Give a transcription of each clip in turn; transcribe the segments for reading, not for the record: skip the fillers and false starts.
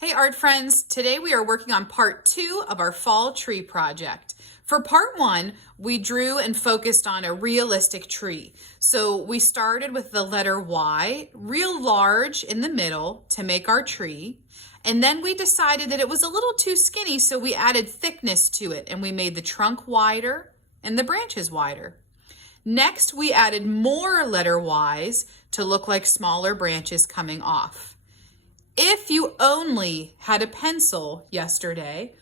Hey art friends, today we are working on part 2 of our fall tree project. For part 1, we drew and focused on a realistic tree. So we started with the letter Y, real large in the middle to make our tree. And then we decided that it was a little too skinny, so we added thickness to it and we made the trunk wider and the branches wider. Next, we added more letter Ys to look like smaller branches coming off. If you only had a pencil yesterday,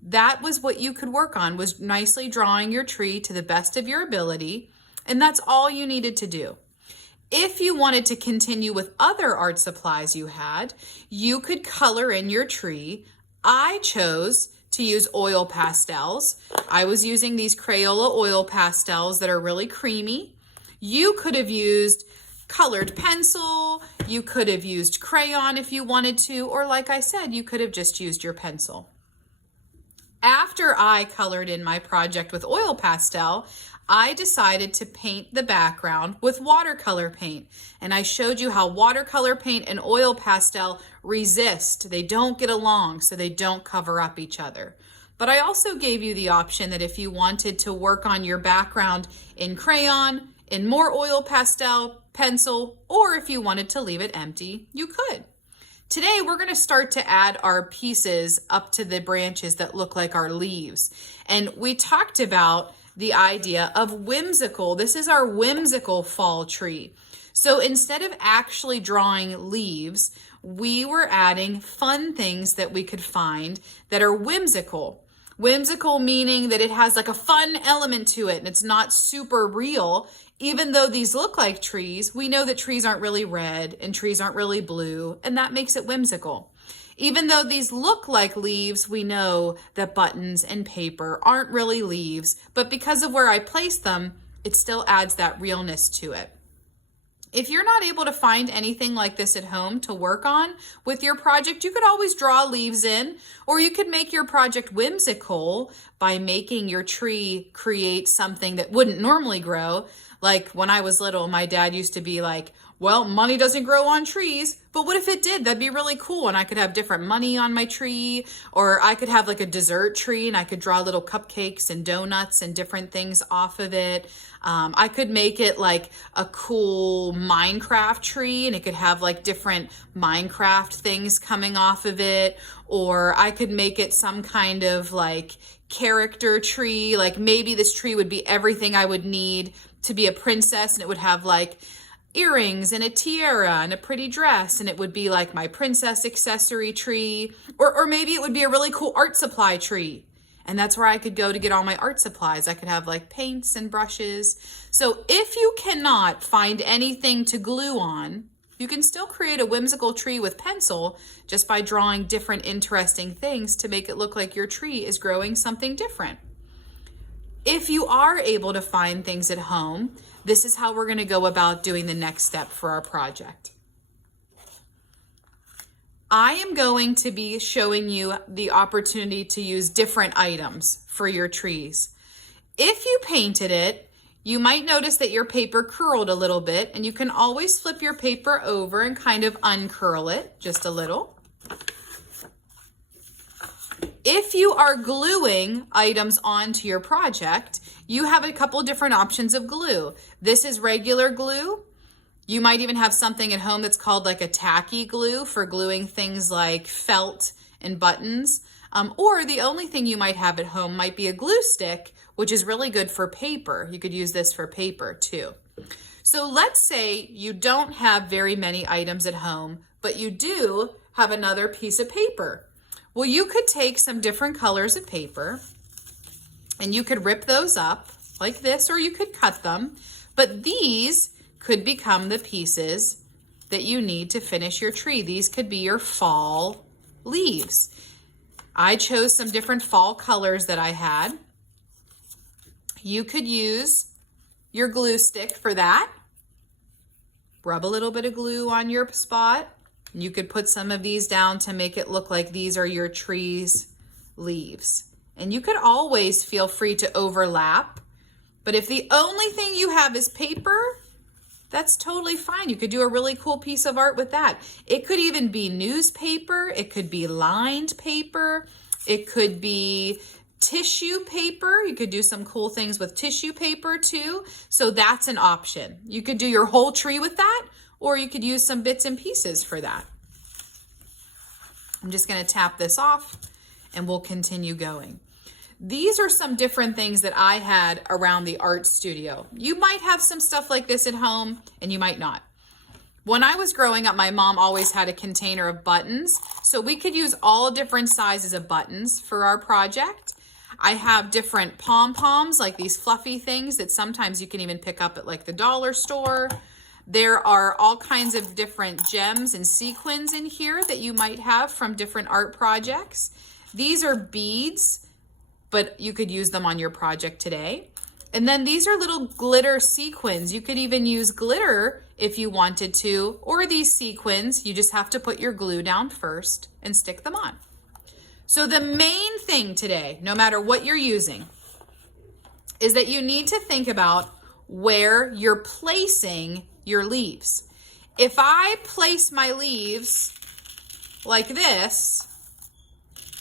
that was what you could work on, was nicely drawing your tree to the best of your ability, and that's all you needed to do. If you wanted to continue with other art supplies you had, you could color in your tree. I chose to use oil pastels. I was using these Crayola oil pastels that are really creamy. You could have used colored pencil, you could have used crayon if you wanted to, or like I said, you could have just used your pencil. After I colored in my project with oil pastel, I decided to paint the background with watercolor paint. And I showed you how watercolor paint and oil pastel resist. They don't get along, so they don't cover up each other. But I also gave you the option that if you wanted to work on your background in crayon, in more oil pastel, pencil, or if you wanted to leave it empty, you could. Today, we're going to start to add our pieces up to the branches that look like our leaves. And we talked about the idea of whimsical. This is our whimsical fall tree. So instead of actually drawing leaves, we were adding fun things that we could find that are whimsical. Whimsical meaning that it has like a fun element to it and it's not super real. Even though these look like trees, we know that trees aren't really red and trees aren't really blue, and that makes it whimsical. Even though these look like leaves, we know that buttons and paper aren't really leaves, but because of where I place them, it still adds that realness to it. If you're not able to find anything like this at home to work on with your project, you could always draw leaves in, or you could make your project whimsical by making your tree create something that wouldn't normally grow. Like when I was little, my dad used to be like, well, money doesn't grow on trees, but what if it did? That'd be really cool. And I could have different money on my tree, or I could have like a dessert tree and I could draw little cupcakes and donuts and different things off of it. I could make it like a cool Minecraft tree and it could have like different Minecraft things coming off of it. Or I could make it some kind of like character tree. Like maybe this tree would be everything I would need to be a princess, and it would have like earrings and a tiara and a pretty dress, and it would be like my princess accessory tree. Or maybe it would be a really cool art supply tree. And that's where I could go to get all my art supplies. I could have like paints and brushes. So if you cannot find anything to glue on, you can still create a whimsical tree with pencil just by drawing different interesting things to make it look like your tree is growing something different. If you are able to find things at home, this is how we're going to go about doing the next step for our project. I am going to be showing you the opportunity to use different items for your trees. If you painted it, you might notice that your paper curled a little bit, and you can always flip your paper over and kind of uncurl it just a little. If you are gluing items onto your project, you have a couple different options of glue. This is regular glue. You might even have something at home that's called like a tacky glue for gluing things like felt and buttons. Or the only thing you might have at home might be a glue stick, which is really good for paper. You could use this for paper too. So let's say you don't have very many items at home, but you do have another piece of paper. Well, you could take some different colors of paper and you could rip those up like this, or you could cut them, but these could become the pieces that you need to finish your tree. These could be your fall leaves. I chose some different fall colors that I had. You could use your glue stick for that. Rub a little bit of glue on your spot. You could put some of these down to make it look like these are your tree's leaves. And you could always feel free to overlap. But if the only thing you have is paper, that's totally fine. You could do a really cool piece of art with that. It could even be newspaper. It could be lined paper. It could be tissue paper. You could do some cool things with tissue paper too. So that's an option. You could do your whole tree with that, or you could use some bits and pieces for that. I'm just going to tap this off and we'll continue going. These are some different things that I had around the art studio. You might have some stuff like this at home and you might not. When I was growing up, my mom always had a container of buttons. So we could use all different sizes of buttons for our project. I have different pom-poms, like these fluffy things that sometimes you can even pick up at like the dollar store. There are all kinds of different gems and sequins in here that you might have from different art projects. These are beads, but you could use them on your project today. And then these are little glitter sequins. You could even use glitter if you wanted to, or these sequins. You just have to put your glue down first and stick them on. So the main thing today, no matter what you're using, is that you need to think about where you're placing your leaves. If I place my leaves like this,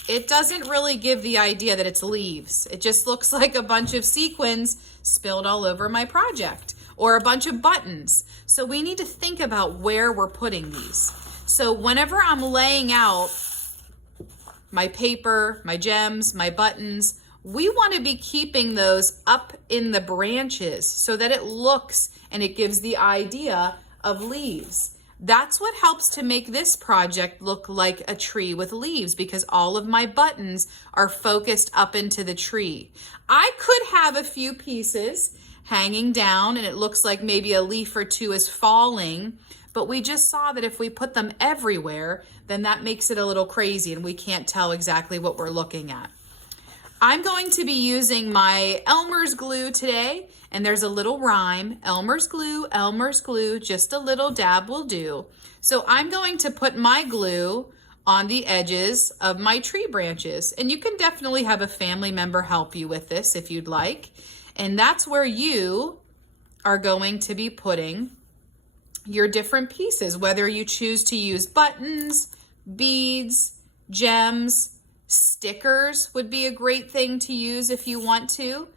it doesn't really give the idea that it's leaves. It just looks like a bunch of sequins spilled all over my project, or a bunch of buttons. So we need to think about where we're putting these. So whenever I'm laying out my paper, my gems, my buttons, we want to be keeping those up in the branches so that it looks and it gives the idea of leaves. That's what helps to make this project look like a tree with leaves, because all of my buttons are focused up into the tree. I could have a few pieces hanging down and it looks like maybe a leaf or two is falling, but we just saw that if we put them everywhere, then that makes it a little crazy and we can't tell exactly what we're looking at. I'm going to be using my Elmer's glue today, and there's a little rhyme, Elmer's glue, just a little dab will do. So I'm going to put my glue on the edges of my tree branches, and you can definitely have a family member help you with this if you'd like. And that's where you are going to be putting your different pieces, whether you choose to use buttons, beads, gems, stickers would be a great thing to use if you want to.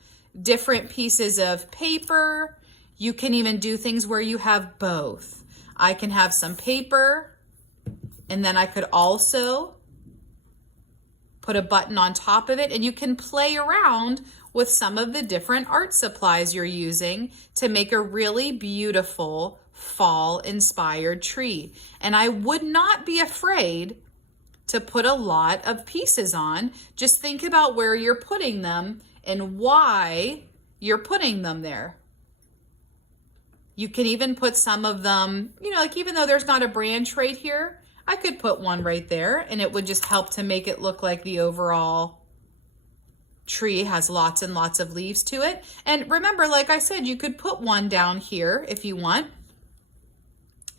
Different pieces of paper. You can even do things where you have both. I can have some paper, and then I could also put a button on top of it, and you can play around with some of the different art supplies you're using to make a really beautiful fall-inspired tree. And I would not be afraid to put a lot of pieces on. Just think about where you're putting them and why you're putting them there. You can even put some of them, like even though there's not a branch right here, I could put one right there and it would just help to make it look like the overall tree has lots and lots of leaves to it. And remember, like I said, you could put one down here if you want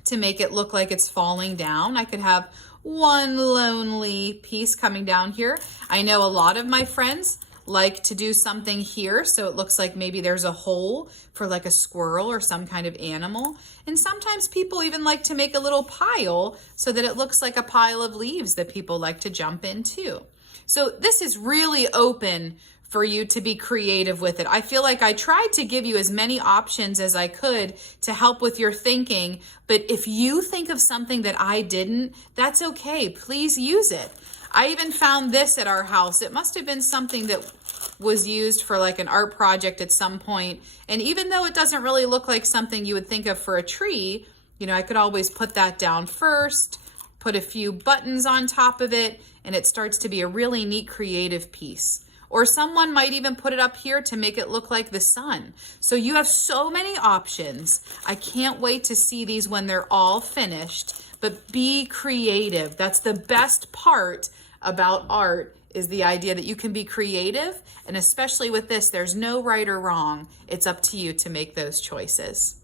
to make it look like it's falling down. I could have one lonely piece coming down here. I know a lot of my friends like to do something here so it looks like maybe there's a hole for like a squirrel or some kind of animal. And sometimes people even like to make a little pile so that it looks like a pile of leaves that people like to jump into. So this is really open for you to be creative with it. I feel like I tried to give you as many options as I could to help with your thinking, but if you think of something that I didn't, that's okay. Please use it. I even found this at our house. It must have been something that was used for like an art project at some point. And even though it doesn't really look like something you would think of for a tree, I could always put that down first, put a few buttons on top of it, and it starts to be a really neat creative piece. Or someone might even put it up here to make it look like the sun. So you have so many options. I can't wait to see these when they're all finished. But be creative. That's the best part about art, is the idea that you can be creative. And especially with this, there's no right or wrong. It's up to you to make those choices.